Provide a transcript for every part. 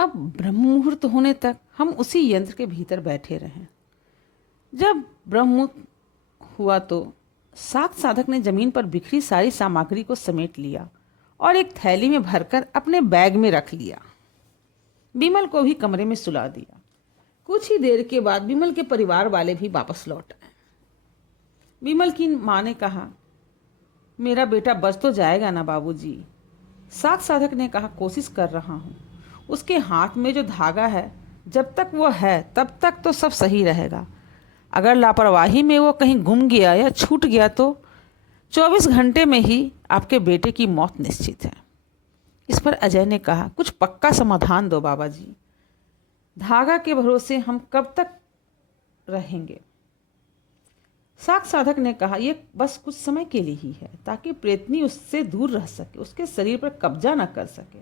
अब ब्रह्म मुहूर्त होने तक हम उसी यंत्र के भीतर बैठे रहें। जब ब्रह्म मुहूर्त हुआ तो सात साधक ने जमीन पर बिखरी सारी सामग्री को समेट लिया और एक थैली में भरकर अपने बैग में रख लिया। विमल को भी कमरे में सुला दिया। कुछ ही देर के बाद विमल के परिवार वाले भी वापस लौट आए। विमल की माँ ने कहा, मेरा बेटा बच तो जाएगा ना बाबूजी? सात साधक ने कहा, कोशिश कर रहा हूँ। उसके हाथ में जो धागा है, जब तक वो है तब तक तो सब सही रहेगा। अगर लापरवाही में वो कहीं गुम गया या छूट गया तो 24 घंटे में ही आपके बेटे की मौत निश्चित है। इस पर अजय ने कहा, कुछ पक्का समाधान दो बाबा जी। धागा के भरोसे हम कब तक रहेंगे? सात साधक ने कहा, यह बस कुछ समय के लिए ही है, ताकि प्रेतनी उससे दूर रह सके, उसके शरीर पर कब्जा न कर सके।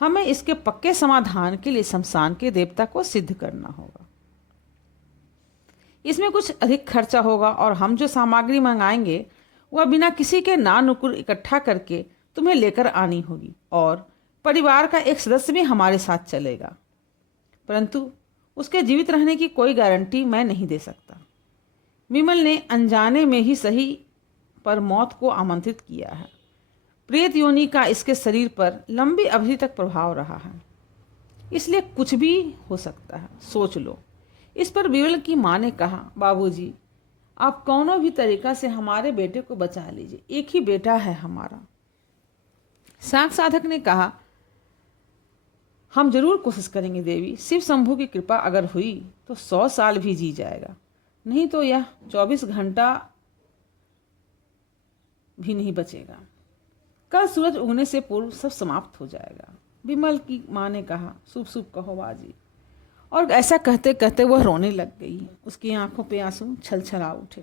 हमें इसके पक्के समाधान के लिए शमशान के देवता को सिद्ध करना होगा। इसमें कुछ अधिक खर्चा होगा और हम जो सामग्री मंगाएंगे वह बिना किसी के नानुकुर इकट्ठा करके तुम्हें लेकर आनी होगी और परिवार का एक सदस्य भी हमारे साथ चलेगा, परंतु उसके जीवित रहने की कोई गारंटी मैं नहीं दे सकता। विमल ने अनजाने में ही सही पर मौत को आमंत्रित किया है। प्रेत योनि का इसके शरीर पर लंबी अवधि तक प्रभाव रहा है, इसलिए कुछ भी हो सकता है, सोच लो। इस पर विमल की माँ ने कहा, बाबूजी आप कौनो भी तरीका से हमारे बेटे को बचा लीजिए, एक ही बेटा है हमारा। सात साधक ने कहा, हम जरूर कोशिश करेंगे देवी। शिव शंभू की कृपा अगर हुई तो 100 साल भी जी जाएगा, नहीं तो यह 24 घंटा भी नहीं बचेगा। कल सूरज उगने से पूर्व सब समाप्त हो जाएगा। विमल की माँ ने कहा, शुभ शुभ कहो बाजी। और ऐसा कहते कहते वह रोने लग गई। उसकी आंखों पे आंसू छलछला उठे।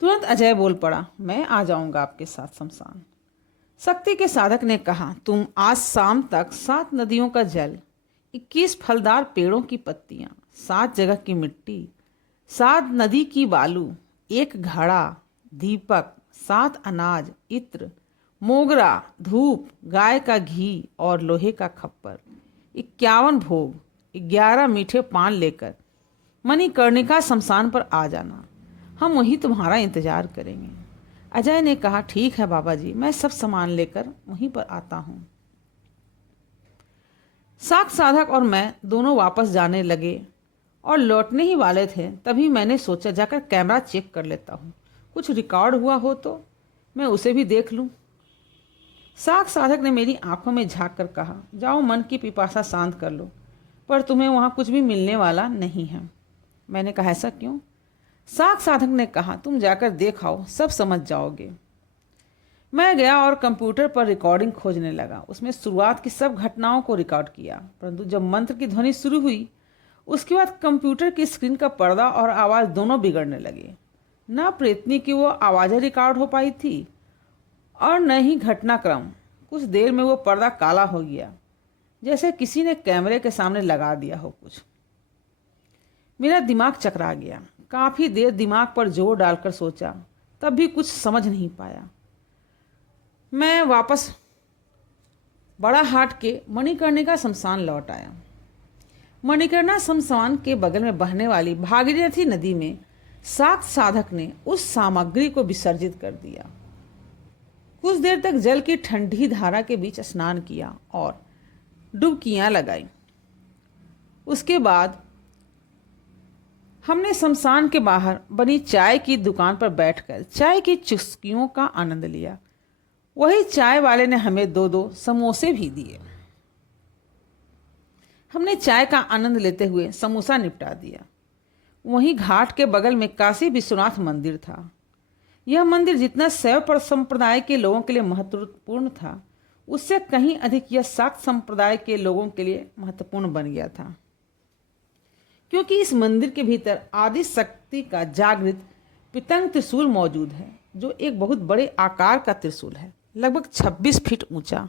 तुरंत अजय बोल पड़ा, मैं आ जाऊंगा आपके साथ शमशान। शक्ति के साधक ने कहा, तुम आज शाम तक 7 नदियों का जल, 21 फलदार पेड़ों की पत्तियां, 7 जगह की मिट्टी, 7 नदी की बालू, 1 घड़ा, दीपक, 7 अनाज, इत्र, मोगरा, धूप, गाय का घी और लोहे का खप्पर, 51 भोग, 11 मीठे पान लेकर मणिकर्णिका शमशान पर आ जाना। हम वहीं तुम्हारा इंतजार करेंगे। अजय ने कहा, ठीक है बाबा जी, मैं सब सामान लेकर वहीं पर आता हूं। सात साधक और मैं दोनों वापस जाने लगे और लौटने ही वाले थे, तभी मैंने सोचा जाकर कैमरा चेक कर लेता हूं, कुछ रिकॉर्ड हुआ हो तो मैं उसे भी देख लूं। सात साधक ने मेरी आंखों में झांक कर कहा, जाओ मन की पिपासा शांत कर लो, पर तुम्हें वहां कुछ भी मिलने वाला नहीं है। मैंने कहा, ऐसा क्यों? सात साधक ने कहा, तुम जाकर देखाओ, सब समझ जाओगे। मैं गया और कंप्यूटर पर रिकॉर्डिंग खोजने लगा। उसमें शुरुआत की सब घटनाओं को रिकॉर्ड किया, परंतु जब मंत्र की ध्वनि शुरू हुई उसके बाद कंप्यूटर की स्क्रीन का पर्दा और आवाज़ दोनों बिगड़ने लगे। न प्रेतनी की वो आवाज़ें रिकॉर्ड हो पाई थी और न ही घटनाक्रम। कुछ देर में वो पर्दा काला हो गया, जैसे किसी ने कैमरे के सामने लगा दिया हो कुछ। मेरा दिमाग चकरा गया। काफ़ी देर दिमाग पर जोर डालकर सोचा, तब भी कुछ समझ नहीं पाया। मैं वापस बड़ा हाट के मणिकर्णिका शमशान लौट आया। मणिकर्णिका शमशान के बगल में बहने वाली भागीरथी नदी में सात साधक ने उस सामग्री को विसर्जित कर दिया। कुछ देर तक जल की ठंडी धारा के बीच स्नान किया और डुबकियां लगाई। उसके बाद हमने शमशान के बाहर बनी चाय की दुकान पर बैठकर चाय की चुस्कियों का आनंद लिया। वही चाय वाले ने हमें 2-2 समोसे भी दिए। हमने चाय का आनंद लेते हुए समोसा निपटा दिया। वहीं घाट के बगल में काशी विश्वनाथ मंदिर था। यह मंदिर जितना शैव संप्रदाय के लोगों के लिए महत्वपूर्ण था, उससे कहीं अधिक यह शाक्त संप्रदाय के लोगों के लिए महत्वपूर्ण बन गया था, क्योंकि इस मंदिर के भीतर आदि शक्ति का जागृत पितंग त्रिशूल मौजूद है, जो एक बहुत बड़े आकार का त्रिशूल है, लगभग 26 फीट ऊंचा।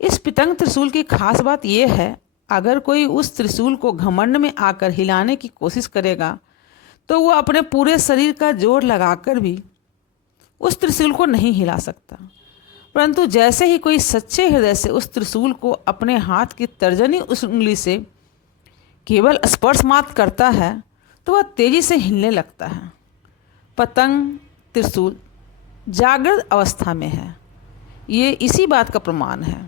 इस पितंग त्रिशूल की खास बात यह है, अगर कोई उस त्रिशूल को घमंड में आकर हिलाने की कोशिश करेगा तो वह अपने पूरे शरीर का जोर लगाकर भी उस त्रिशूल को नहीं हिला सकता। परंतु जैसे ही कोई सच्चे हृदय से उस त्रिशूल को अपने हाथ की तर्जनी उस उंगली से केवल स्पर्श मात्र करता है तो वह तेजी से हिलने लगता है। पतंग त्रिशूल जागृत अवस्था में है, ये इसी बात का प्रमाण है।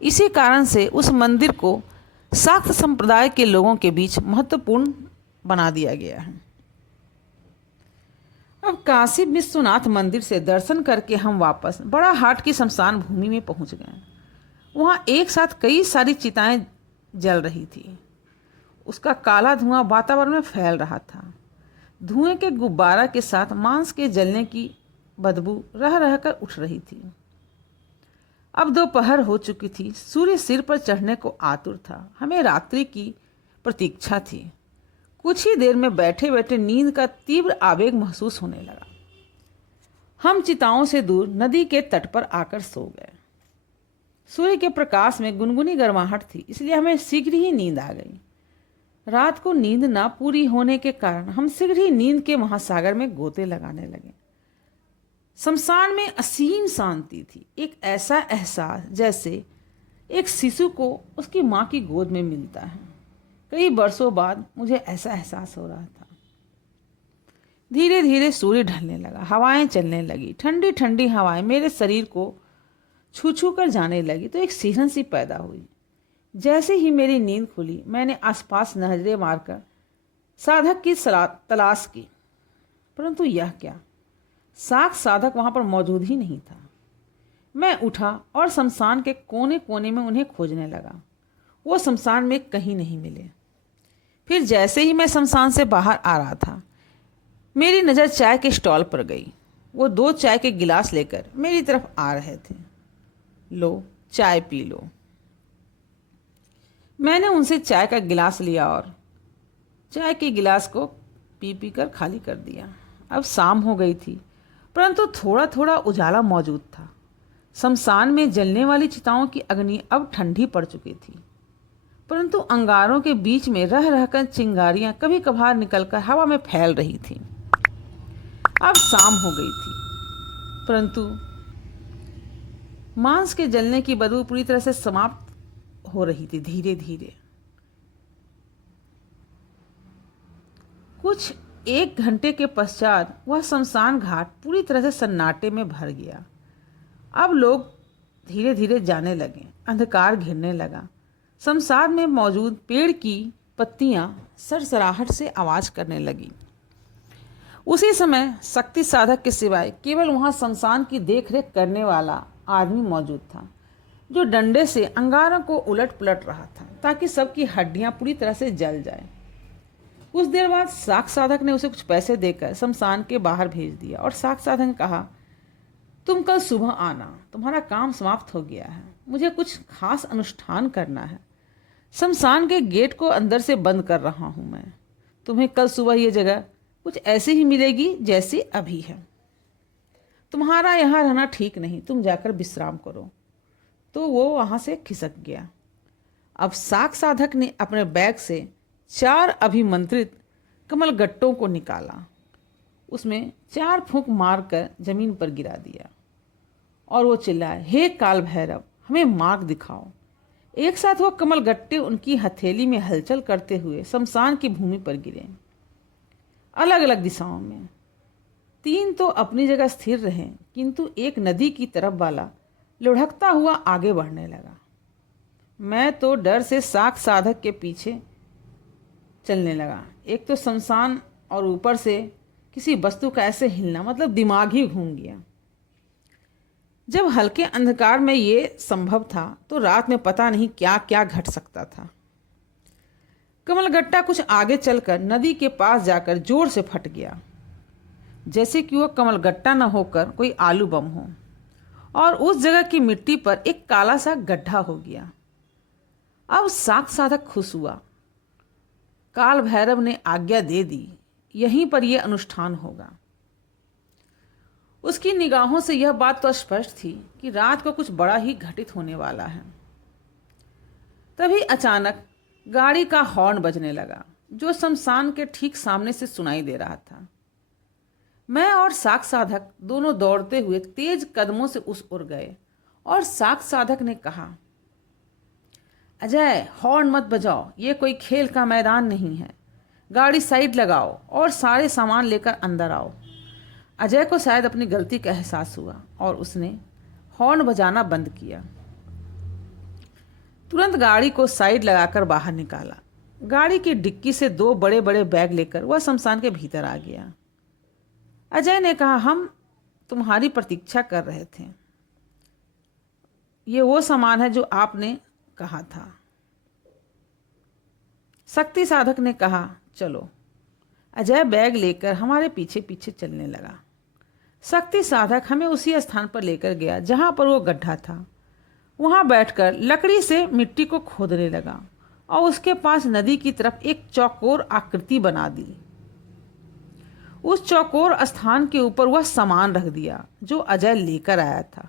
इसी कारण से उस मंदिर को शाक्त संप्रदाय के लोगों के बीच महत्वपूर्ण बना दिया गया है। अब काशी विश्वनाथ मंदिर से दर्शन करके हम वापस बड़ा हाट की शमशान भूमि में पहुंच गए। वहाँ एक साथ कई सारी चिताएं जल रही थी। उसका काला धुआं वातावरण में फैल रहा था। धुएं के गुब्बारा के साथ मांस के जलने की बदबू रह रहकर उठ रही थी। अब दोपहर हो चुकी थी। सूर्य सिर पर चढ़ने को आतुर था। हमें रात्रि की प्रतीक्षा थी। कुछ ही देर में बैठे बैठे नींद का तीव्र आवेग महसूस होने लगा। हम चिताओं से दूर नदी के तट पर आकर सो गए। सूर्य के प्रकाश में गुनगुनी गर्माहट थी, इसलिए हमें शीघ्र ही नींद आ गई। रात को नींद ना पूरी होने के कारण हम शीघ्र ही नींद के महासागर में गोते लगाने लगे। शमशान में असीम शांति थी। एक ऐसा एहसास जैसे एक शिशु को उसकी माँ की गोद में मिलता है। कई वर्षों बाद मुझे ऐसा एहसास हो रहा था। धीरे धीरे सूर्य ढलने लगा। हवाएं चलने लगी। ठंडी ठंडी हवाएं मेरे शरीर को छू छू कर जाने लगी तो एक सिहरन सी पैदा हुई। जैसे ही मेरी नींद खुली, मैंने आसपास नजरें मारकर साधक की तलाश की, परंतु यह क्या, साधक वहां पर मौजूद ही नहीं था। मैं उठा और शमशान के कोने कोने में उन्हें खोजने लगा। वो शमशान में कहीं नहीं मिले। फिर जैसे ही मैं शमशान से बाहर आ रहा था, मेरी नज़र चाय के स्टॉल पर गई। वो 2 चाय के गिलास लेकर मेरी तरफ आ रहे थे। लो, चाय पी लो। मैंने उनसे चाय का गिलास लिया और चाय के गिलास को पी कर खाली कर दिया। अब शाम हो गई थी, परंतु थोड़ा थोड़ा उजाला मौजूद था। शमशान में जलने वाली चिताओं की अग्नि अब ठंडी पड़ चुकी थी, परंतु अंगारों के बीच में रह रहकर चिंगारियां कभी कभार निकलकर हवा में फैल रही थी। अब शाम हो गई थी, परंतु मांस के जलने की बदबू पूरी तरह से समाप्त हो रही थी। धीरे धीरे कुछ 1 घंटे के पश्चात वह शमशान घाट पूरी तरह से सन्नाटे में भर गया। अब लोग धीरे धीरे जाने लगे। अंधकार घिरने लगा। शमशान में मौजूद पेड़ की पत्तियां सरसराहट से आवाज करने लगी। उसी समय शक्ति साधक के सिवाय केवल वहां शमशान की देखरेख करने वाला आदमी मौजूद था, जो डंडे से अंगारों को उलट पुलट रहा था ताकि सबकी हड्डियां पूरी तरह से जल जाए। कुछ देर बाद साख साधक ने उसे कुछ पैसे देकर शमशान के बाहर भेज दिया और साख साधक ने कहा, तुम कल सुबह आना, तुम्हारा काम समाप्त हो गया है। मुझे कुछ खास अनुष्ठान करना है। शमशान के गेट को अंदर से बंद कर रहा हूं मैं। तुम्हें कल सुबह ये जगह कुछ ऐसी ही मिलेगी जैसी अभी है। तुम्हारा यहाँ रहना ठीक नहीं, तुम जाकर विश्राम करो। तो वो वहाँ से खिसक गया। अब साख साधक ने अपने बैग से 4 अभिमंत्रित कमलगट्टों को निकाला, उसमें 4 फूंक मारकर जमीन पर गिरा दिया और वो चिल्लाए, हे काल भैरव, हमें मार्ग दिखाओ। एक साथ वो कमलगट्टे उनकी हथेली में हलचल करते हुए शमशान की भूमि पर गिरे, अलग अलग दिशाओं में। 3 तो अपनी जगह स्थिर रहे, किंतु एक नदी की तरफ वाला लुढ़कता हुआ आगे बढ़ने लगा। मैं तो डर से साख साधक के पीछे चलने लगा। एक तो शमशान और ऊपर से किसी वस्तु का ऐसे हिलना, मतलब दिमाग ही घूम गया। जब हल्के अंधकार में ये संभव था तो रात में पता नहीं क्या क्या घट सकता था। कमलगट्टा कुछ आगे चलकर नदी के पास जाकर जोर से फट गया, जैसे कि वह कमलगट्टा न होकर कोई आलू बम हो, और उस जगह की मिट्टी पर एक काला सा गड्ढा हो गया। अब साख साधक खुश हुआ। काल भैरव ने आज्ञा दे दी, यहीं पर यह अनुष्ठान होगा। उसकी निगाहों से यह बात तो स्पष्ट थी कि रात को कुछ बड़ा ही घटित होने वाला है। तभी अचानक गाड़ी का हॉर्न बजने लगा, जो शमशान के ठीक सामने से सुनाई दे रहा था। मैं और साख साधक दोनों दौड़ते हुए तेज कदमों से उस ओर गए और साक्ष साधक ने कहा, अजय हॉर्न मत बजाओ, ये कोई खेल का मैदान नहीं है। गाड़ी साइड लगाओ और सारे सामान लेकर अंदर आओ। अजय को शायद अपनी गलती का एहसास हुआ और उसने हॉर्न बजाना बंद किया। तुरंत गाड़ी को साइड लगाकर बाहर निकाला। गाड़ी की डिक्की से 2 बड़े बड़े बैग लेकर वह शमशान के भीतर आ गया। अजय ने कहा, हम तुम्हारी प्रतीक्षा कर रहे थे। ये वो सामान है जो आपने कहा था। शक्ति साधक ने कहा, चलो। अजय बैग लेकर हमारे पीछे पीछे चलने लगा। शक्ति साधक हमें उसी स्थान पर लेकर गया जहां पर वो गड्ढा था। वहां बैठकर लकड़ी से मिट्टी को खोदने लगा और उसके पास नदी की तरफ एक चौकोर आकृति बना दी। उस चौकोर स्थान के ऊपर वह सामान रख दिया जो अजय लेकर आया था।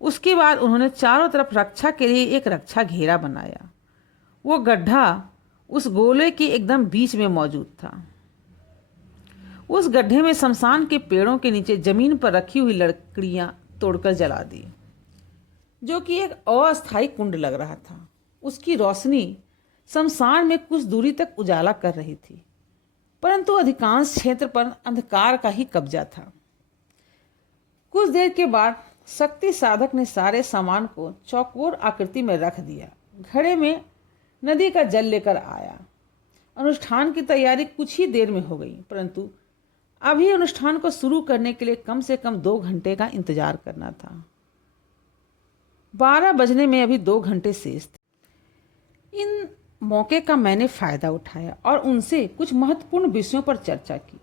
उसके बाद उन्होंने चारों तरफ रक्षा के लिए एक रक्षा घेरा बनाया। वो गड्ढा उस गोले के एकदम बीच में मौजूद था। उस गड्ढे में शमशान के पेड़ों के नीचे जमीन पर रखी हुई लकड़ियां तोड़कर जला दी, जो कि एक अस्थायी कुंड लग रहा था। उसकी रोशनी शमशान में कुछ दूरी तक उजाला कर रही थी, परंतु अधिकांश क्षेत्र पर अंधकार का ही कब्जा था। कुछ देर के बाद शक्ति साधक ने सारे सामान को चौकोर आकृति में रख दिया। घड़े में नदी का जल लेकर आया। अनुष्ठान की तैयारी कुछ ही देर में हो गई, परंतु अभी अनुष्ठान को शुरू करने के लिए कम से कम 2 घंटे का इंतजार करना था। 12 बजने में अभी 2 घंटे शेष थे। इन मौके का मैंने फायदा उठाया और उनसे कुछ महत्वपूर्ण विषयों पर चर्चा की।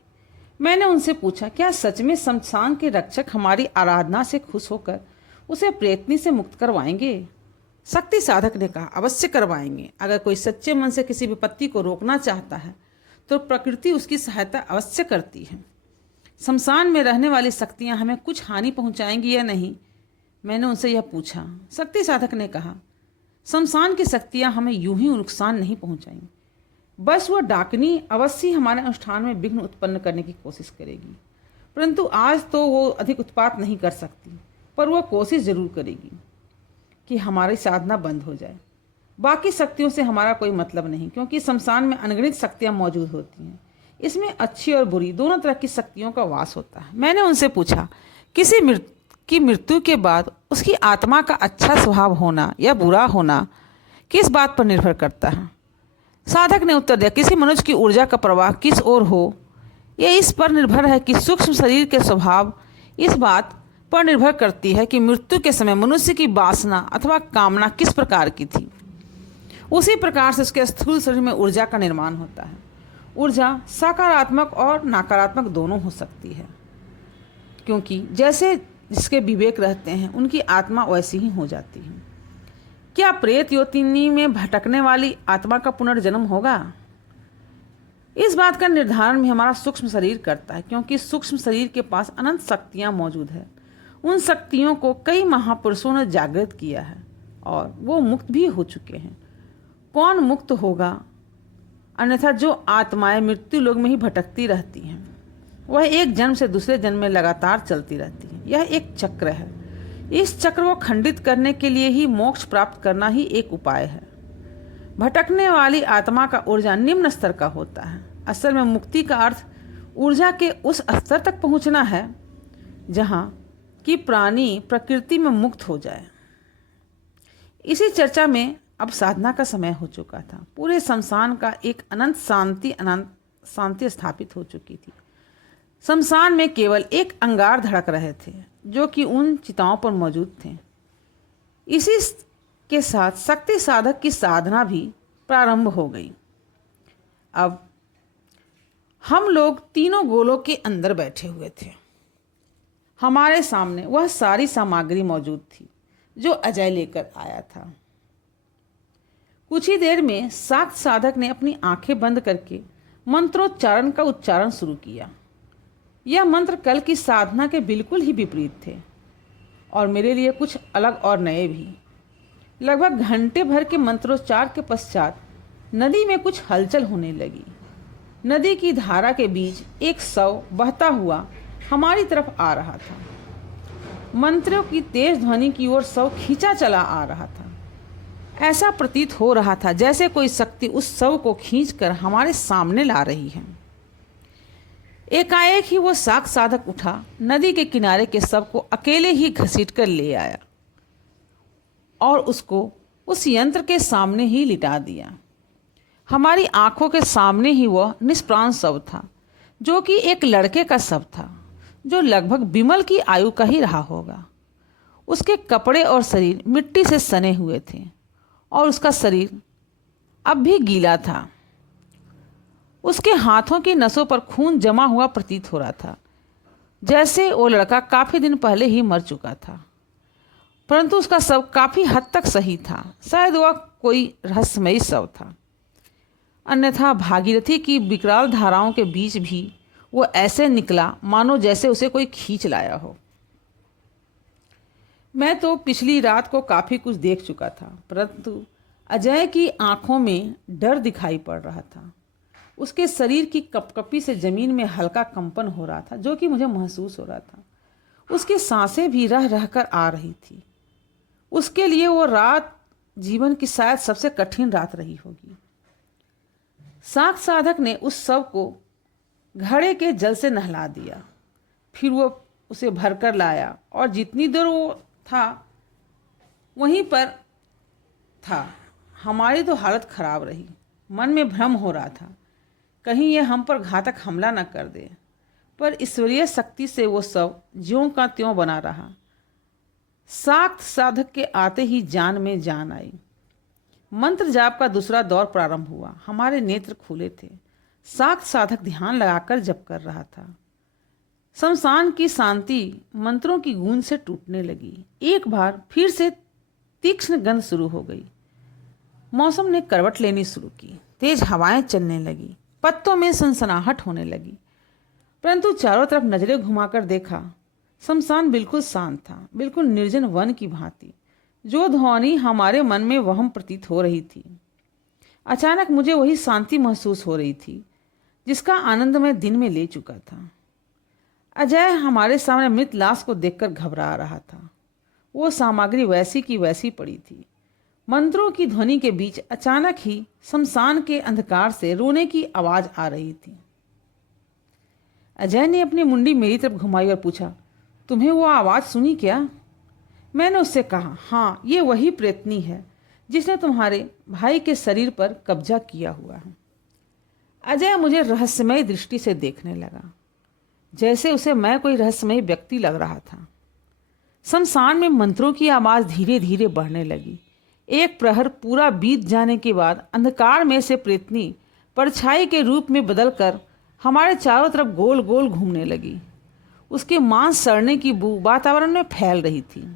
मैंने उनसे पूछा, क्या सच में शमशान के रक्षक हमारी आराधना से खुश होकर उसे प्रेतनी से मुक्त करवाएंगे? शक्ति साधक ने कहा, अवश्य करवाएंगे। अगर कोई सच्चे मन से किसी विपत्ति को रोकना चाहता है तो प्रकृति उसकी सहायता अवश्य करती है। शमशान में रहने वाली शक्तियां हमें कुछ हानि पहुंचाएंगी या नहीं? मैंने उनसे यह पूछा। शक्ति साधक ने कहा, शमशान की शक्तियां हमें यूं ही नुकसान नहीं पहुंचाएंगी, बस वह डाकनी अवश्य हमारे अनुष्ठान में विघ्न उत्पन्न करने की कोशिश करेगी। परंतु आज तो वो अधिक उत्पात नहीं कर सकती, पर वह कोशिश जरूर करेगी कि हमारी साधना बंद हो जाए। बाकी शक्तियों से हमारा कोई मतलब नहीं, क्योंकि शमशान में अनगिनत शक्तियां मौजूद होती हैं। इसमें अच्छी और बुरी दोनों तरह की शक्तियों का वास होता है। मैंने उनसे पूछा, किसी की मृत्यु के बाद उसकी आत्मा का अच्छा स्वभाव होना या बुरा होना किस बात पर निर्भर करता है? साधक ने उत्तर दिया, किसी मनुष्य की ऊर्जा का प्रवाह किस ओर हो, यह इस पर निर्भर है कि सूक्ष्म शरीर के स्वभाव इस बात पर निर्भर करती है कि मृत्यु के समय मनुष्य की वासना अथवा कामना किस प्रकार की थी। उसी प्रकार से उसके स्थूल शरीर में ऊर्जा का निर्माण होता है। ऊर्जा सकारात्मक और नकारात्मक दोनों हो सकती है, क्योंकि जैसे जिसके विवेक रहते हैं उनकी आत्मा वैसी ही हो जाती है। क्या प्रेत योनि में भटकने वाली आत्मा का पुनर्जन्म होगा? इस बात का निर्धारण भी हमारा सूक्ष्म शरीर करता है, क्योंकि सूक्ष्म शरीर के पास अनंत शक्तियाँ मौजूद है। उन शक्तियों को कई महापुरुषों ने जागृत किया है और वो मुक्त भी हो चुके हैं। कौन मुक्त होगा? अन्यथा जो आत्माएं मृत्यु लोक में ही भटकती रहती हैं, वह एक जन्म से दूसरे जन्म में लगातार चलती रहती है। यह एक चक्र है। इस चक्र को खंडित करने के लिए ही मोक्ष प्राप्त करना ही एक उपाय है। भटकने वाली आत्मा का ऊर्जा निम्न स्तर का होता है। असल में मुक्ति का अर्थ ऊर्जा के उस स्तर तक पहुंचना है जहां कि प्राणी प्रकृति में मुक्त हो जाए। इसी चर्चा में अब साधना का समय हो चुका था। पूरे शमशान का एक अनंत शांति स्थापित हो चुकी थी। शमशान में केवल एक अंगार धड़क रहे थे जो कि उन चिताओं पर मौजूद थे। इसी के साथ शक्ति साधक की साधना भी प्रारंभ हो गई। अब हम लोग तीनों गोलों के अंदर बैठे हुए थे। हमारे सामने वह सारी सामग्री मौजूद थी जो अजय लेकर आया था। कुछ ही देर में साक्ष साधक ने अपनी आंखें बंद करके मंत्रोच्चारण का उच्चारण शुरू किया। यह मंत्र कल की साधना के बिल्कुल ही विपरीत थे और मेरे लिए कुछ अलग और नए भी। लगभग घंटे भर के मंत्रोच्चार के पश्चात नदी में कुछ हलचल होने लगी। नदी की धारा के बीच एक शव बहता हुआ हमारी तरफ आ रहा था। मंत्रों की तेज ध्वनि की ओर शव खींचा चला आ रहा था। ऐसा प्रतीत हो रहा था जैसे कोई शक्ति उस शव को खींचकर हमारे सामने ला रही है। एकाएक ही वो साख साधक उठा, नदी के किनारे के शव को अकेले ही घसीट कर ले आया और उसको उस यंत्र के सामने ही लिटा दिया। हमारी आंखों के सामने ही वह निष्प्राण शव था, जो कि एक लड़के का शव था, जो लगभग बिमल की आयु का ही रहा होगा। उसके कपड़े और शरीर मिट्टी से सने हुए थे और उसका शरीर अब भी गीला था। उसके हाथों की नसों पर खून जमा हुआ प्रतीत हो रहा था, जैसे वो लड़का काफ़ी दिन पहले ही मर चुका था। परंतु उसका शव काफ़ी हद तक सही था। शायद वह कोई रहस्यमयी शव था। अन्यथा भागीरथी की विकराल धाराओं के बीच भी वो ऐसे निकला मानो जैसे उसे कोई खींच लाया हो। मैं तो पिछली रात को काफ़ी कुछ देख चुका था, परंतु अजय की आंखों में डर दिखाई पड़ रहा था। उसके शरीर की कपकपी से ज़मीन में हल्का कंपन हो रहा था, जो कि मुझे महसूस हो रहा था। उसकी सांसें भी रह रह कर आ रही थी। उसके लिए वो रात जीवन की शायद सबसे कठिन रात रही होगी। साख साधक ने उस शव को घड़े के जल से नहला दिया। फिर वो उसे भरकर लाया और जितनी देर वो था वहीं पर था। हमारी तो हालत खराब रही। मन में भ्रम हो रहा था, कहीं ये हम पर घातक हमला न कर दे, पर ईश्वरीय शक्ति से वो शव ज्यों का त्यों बना रहा। साख साधक के आते ही जान में जान आई। मंत्र जाप का दूसरा दौर प्रारंभ हुआ। हमारे नेत्र खुले थे। साख साधक ध्यान लगाकर जप कर रहा था। शमशान की शांति मंत्रों की गूंज से टूटने लगी। एक बार फिर से तीक्ष्ण गंध शुरू हो गई। मौसम ने करवट लेनी शुरू की। तेज हवाएं चलने लगी, पत्तों में सनसनाहट होने लगी। परंतु चारों तरफ नजरें घुमाकर देखा, शमशान बिल्कुल शांत था, बिल्कुल निर्जन वन की भांति। जो ध्वनि हमारे मन में वहम प्रतीत हो रही थी, अचानक मुझे वही शांति महसूस हो रही थी जिसका आनंद मैं दिन में ले चुका था। अजय हमारे सामने मृत लाश को देखकर घबरा रहा था। वो सामग्री वैसी की वैसी पड़ी थी। मंत्रों की ध्वनि के बीच अचानक ही शमशान के अंधकार से रोने की आवाज आ रही थी। अजय ने अपनी मुंडी मेरी तरफ घुमाई और पूछा, तुम्हें वो आवाज़ सुनी क्या? मैंने उससे कहा, हाँ, ये वही प्रेतनी है जिसने तुम्हारे भाई के शरीर पर कब्जा किया हुआ है। अजय मुझे रहस्यमय दृष्टि से देखने लगा, जैसे उसे मैं कोई रहस्यमय व्यक्ति लग रहा था। शमशान में मंत्रों की आवाज़ धीरे धीरे बढ़ने लगी। एक प्रहर पूरा बीत जाने के बाद अंधकार में से प्रेतनी परछाई के रूप में बदलकर हमारे चारों तरफ गोल गोल घूमने लगी। उसके मांस सड़ने की बू वातावरण में फैल रही थी।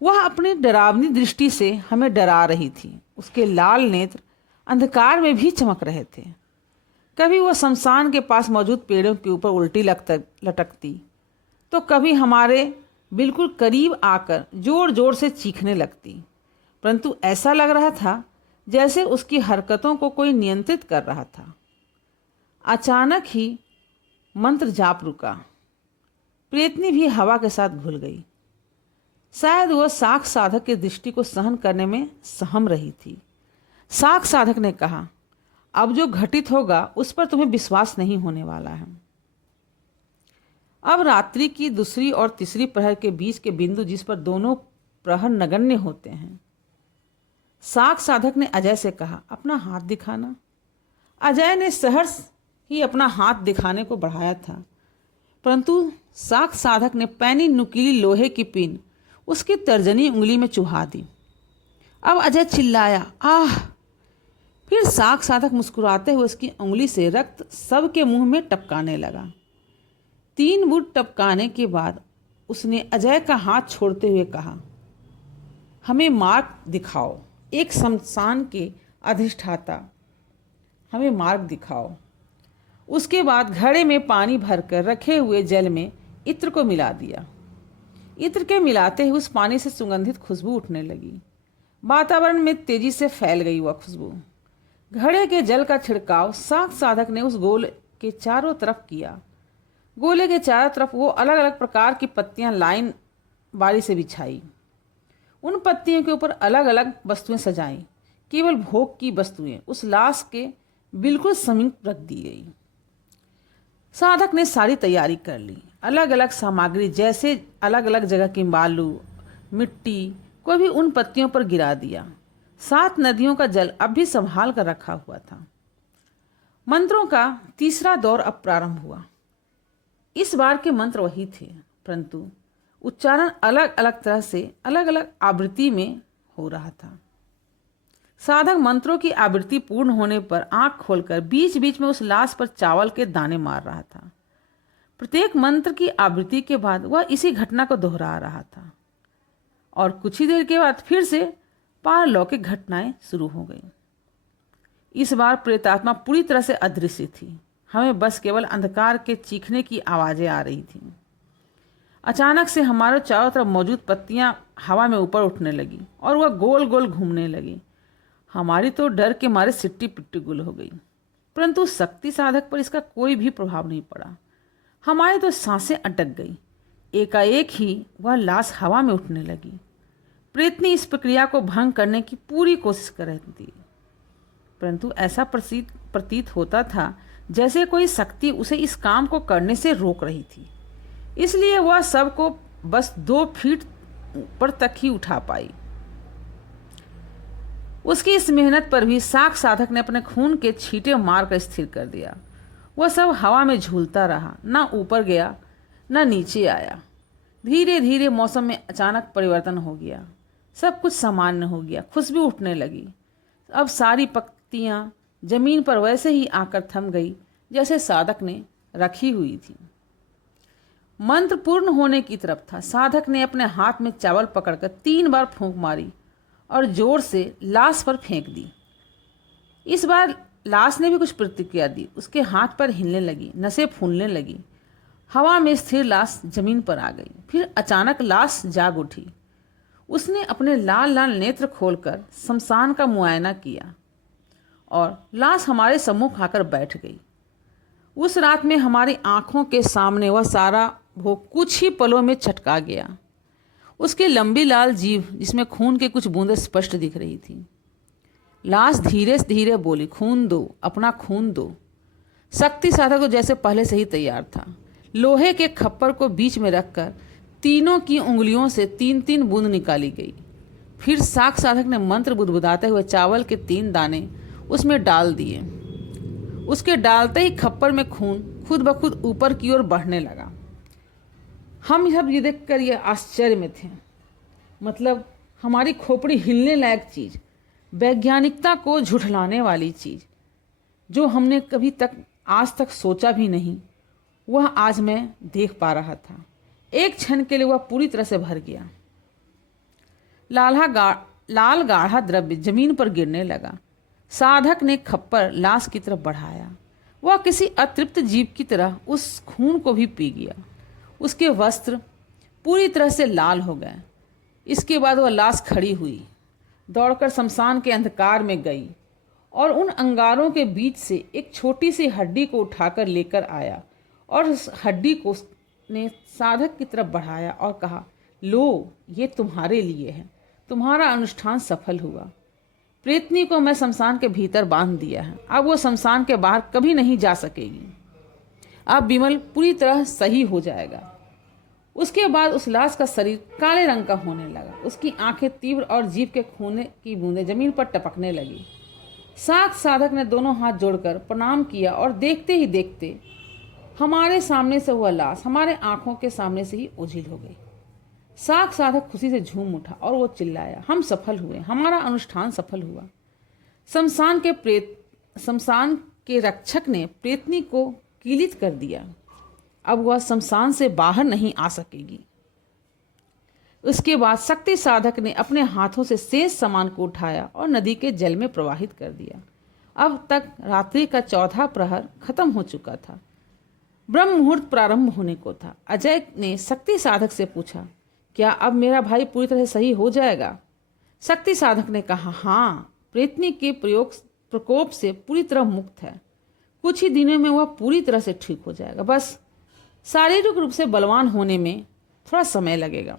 वह अपनी डरावनी दृष्टि से हमें डरा रही थी। उसके लाल नेत्र अंधकार में भी चमक रहे थे। कभी वह शमशान के पास मौजूद पेड़ों के ऊपर उल्टी लटकती, तो कभी हमारे बिल्कुल करीब आकर जोर जोर से चीखने लगती। परंतु ऐसा लग रहा था जैसे उसकी हरकतों को कोई नियंत्रित कर रहा था। अचानक ही मंत्र जाप रुका। प्रेतनी भी हवा के साथ घुल गई। शायद वह साख साधक की दृष्टि को सहन करने में सहम रही थी। साख साधक ने कहा, अब जो घटित होगा उस पर तुम्हें विश्वास नहीं होने वाला है। अब रात्रि की दूसरी और तीसरी प्रहर के बीच के बिंदु जिस पर दोनों प्रहर नगण्य होते हैं। साख साधक ने अजय से कहा, अपना हाथ दिखाना। अजय ने सहर्ष ही अपना हाथ दिखाने को बढ़ाया था, परंतु साख साधक ने पैनी नुकीली लोहे की पिन उसकी तर्जनी उंगली में चुभा दी। अब अजय चिल्लाया, आह! फिर साख साधक मुस्कुराते हुए उसकी उंगली से रक्त सबके मुंह में टपकाने लगा। 3 बूंद टपकाने के बाद उसने अजय का हाथ छोड़ते हुए कहा, हमें मार्ग दिखाओ, एक शमशान के अधिष्ठाता, हमें मार्ग दिखाओ। उसके बाद घड़े में पानी भरकर रखे हुए जल में इत्र को मिला दिया। इत्र के मिलाते ही उस पानी से सुगंधित खुशबू उठने लगी। वातावरण में तेजी से फैल गई वह खुशबू। घड़े के जल का छिड़काव साख साधक ने उस गोले के चारों तरफ किया। गोले के चारों तरफ वो अलग अलग प्रकार की पत्तियां लाइन बारी से बिछाई। उन पत्तियों के ऊपर अलग अलग वस्तुएं सजाई, केवल भोग की वस्तुएं उस लाश के बिल्कुल समीप रख दी गई। साधक ने सारी तैयारी कर ली। अलग अलग सामग्री जैसे अलग अलग जगह की बालू, मिट्टी को भी उन पत्तियों पर गिरा दिया। 7 नदियों का जल अब भी संभाल कर रखा हुआ था। मंत्रों का तीसरा दौर अब प्रारंभ हुआ। इस बार के मंत्र वही थे, परंतु उच्चारण अलग अलग तरह से अलग अलग आवृत्ति में हो रहा था। साधक मंत्रों की आवृत्ति पूर्ण होने पर आंख खोलकर बीच बीच में उस लाश पर चावल के दाने मार रहा था। प्रत्येक मंत्र की आवृत्ति के बाद वह इसी घटना को दोहरा रहा था और कुछ ही देर के बाद फिर से पारलौकिक घटनाएं शुरू हो गईं। इस बार प्रेतात्मा पूरी तरह से अदृश्य थी। हमें बस केवल अंधकार के चीखने की आवाज़ें आ रही थीं। अचानक से हमारे चारों तरफ मौजूद पत्तियां हवा में ऊपर उठने लगी और वह गोल गोल घूमने लगी। हमारी तो डर के मारे सिट्टी पिट्टी गुल हो गई, परंतु शक्ति साधक पर इसका कोई भी प्रभाव नहीं पड़ा। हमारी तो सांसें अटक गई। एकाएक ही वह लाश हवा में उठने लगी। प्रेतनी इस प्रक्रिया को भंग करने की पूरी कोशिश कर रही थी, परंतु ऐसा प्रतीत होता था जैसे कोई शक्ति उसे इस काम को करने से रोक रही थी। इसलिए वह सबको बस 2 फीट ऊपर तक ही उठा पाई। उसकी इस मेहनत पर भी साख साधक ने अपने खून के छींटे मारकर स्थिर कर दिया। वह सब हवा में झूलता रहा, ना ऊपर गया ना नीचे आया। धीरे धीरे मौसम में अचानक परिवर्तन हो गया। सब कुछ सामान्य हो गया। खुशबू उठने लगी। अब सारी पत्तियां जमीन पर वैसे ही आकर थम गई जैसे साधक ने रखी हुई थी। मंत्र पूर्ण होने की तरफ था। साधक ने अपने हाथ में चावल पकड़कर 3 बार फूंक मारी और जोर से लाश पर फेंक दी। इस बार लाश ने भी कुछ प्रतिक्रिया दी। उसके हाथ पर हिलने लगी, नसें फूलने लगी। हवा में स्थिर लाश जमीन पर आ गई। फिर अचानक लाश जाग उठी। उसने अपने लाल लाल नेत्र खोलकर शमशान का मुआयना किया और लाश हमारे सम्मुख आकर बैठ गई। उस रात में हमारी आंखों के सामने वह सारा भोग कुछ ही पलों में छटका गया। उसकी लंबी लाल जीभ जिसमें खून के कुछ बूंदें स्पष्ट दिख रही थी। लाश धीरे धीरे बोली, खून दो, अपना खून दो। शक्ति साधक तो जैसे पहले से ही तैयार था। लोहे के खप्पर को बीच में रखकर तीनों की उंगलियों से 3-3 बूंद निकाली गई। फिर साख साधक ने मंत्र बुदबुदाते हुए चावल के 3 दाने उसमें डाल दिए। उसके डालते ही खप्पर में खून खुद ब खुद ऊपर की ओर बढ़ने लगा। हम सब ये देखकर ये आश्चर्य में थे। मतलब हमारी खोपड़ी हिलने लायक चीज़, वैज्ञानिकता को झुठलाने वाली चीज़, जो हमने कभी तक आज तक सोचा भी नहीं, वह आज मैं देख पा रहा था। एक क्षण के लिए वह पूरी तरह से भर गया। लाल गाढ़ा द्रव्य जमीन पर गिरने लगा। साधक ने खप्पर लाश की तरफ बढ़ाया। वह किसी अतृप्त जीव की तरह उस खून को भी पी गया। उसके वस्त्र पूरी तरह से लाल हो गए। इसके बाद वह लाश खड़ी हुई, दौड़कर शमशान के अंधकार में गई और उन अंगारों के बीच से एक छोटी सी हड्डी को उठाकर लेकर आया और उस हड्डी को ने साधक की तरफ बढ़ाया और कहा, लो, ये तुम्हारे लिए है। तुम्हारा अनुष्ठान सफल हुआ। प्रेतनी को मैं शमशान के भीतर बांध दिया है। अब वो शमशान के बाहर कभी नहीं जा सकेगी। अब विमल पूरी तरह सही हो जाएगा। उसके बाद उस लाश का शरीर काले रंग का होने लगा। उसकी आंखें तीव्र और जीभ के खून की बूंदें जमीन पर टपकने लगी। साख साधक ने दोनों हाथ जोड़कर प्रणाम किया और देखते ही देखते हमारे सामने से वह लाश हमारे आंखों के सामने से ही ओझिल हो गई। साख साधक खुशी से झूम उठा और वो चिल्लाया, हम सफल हुए, हमारा अनुष्ठान सफल हुआ। शमशान के रक्षक ने प्रेतनी को कीलित कर दिया। अब वह शमशान से बाहर नहीं आ सकेगी। उसके बाद शक्ति साधक ने अपने हाथों से शेष सामान को उठाया और नदी के जल में प्रवाहित कर दिया। अब तक रात्रि का 14वां प्रहर खत्म हो चुका था। ब्रह्म मुहूर्त प्रारंभ होने को था। अजय ने शक्ति साधक से पूछा, क्या अब मेरा भाई पूरी तरह सही हो जाएगा? शक्ति साधक ने कहा, हाँ, प्रेतनी के प्रकोप से पूरी तरह मुक्त है। कुछ ही दिनों में वह पूरी तरह से ठीक हो जाएगा। बस शारीरिक रूप से बलवान होने में थोड़ा समय लगेगा।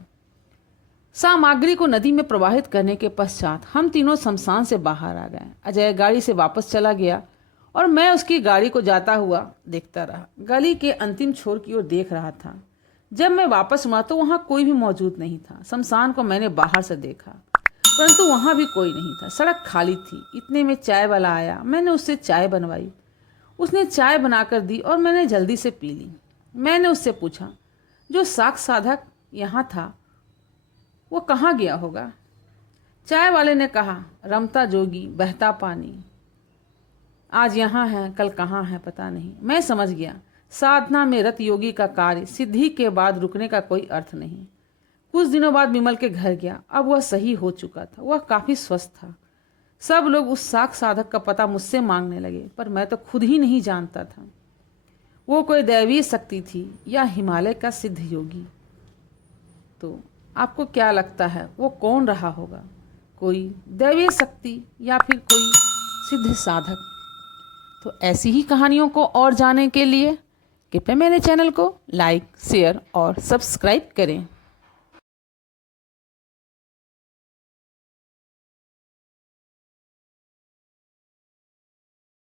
सामग्री को नदी में प्रवाहित करने के पश्चात हम तीनों शमशान से बाहर आ गए। अजय गाड़ी से वापस चला गया और मैं उसकी गाड़ी को जाता हुआ देखता रहा। गली के अंतिम छोर की ओर देख रहा था। जब मैं वापस मुड़ा तो वहाँ कोई भी मौजूद नहीं था। शमशान को मैंने बाहर से देखा, परंतु वहाँ भी कोई नहीं था। सड़क खाली थी। इतने में चाय वाला आया। मैंने उससे चाय बनवाई। उसने चाय बनाकर दी और मैंने जल्दी से पी ली। मैंने उससे पूछा, जो साक्ष साधक यहाँ था वो कहाँ गया होगा? चाय वाले ने कहा, रमता जोगी, बहता पानी। आज यहाँ है, कल कहाँ है पता नहीं। मैं समझ गया, साधना में रत योगी का कार्य सिद्धि के बाद रुकने का कोई अर्थ नहीं। कुछ दिनों बाद विमल के घर गया। अब वह सही हो चुका था। वह काफ़ी स्वस्थ था। सब लोग उस साक्ष साधक का पता मुझसे मांगने लगे, पर मैं तो खुद ही नहीं जानता था वो कोई दैवीय शक्ति थी या हिमालय का सिद्ध योगी। तो आपको क्या लगता है वो कौन रहा होगा? कोई दैवीय शक्ति या फिर कोई सिद्ध साधक? तो ऐसी ही कहानियों को और जानने के लिए कृपया मेरे चैनल को लाइक, शेयर और सब्सक्राइब करें।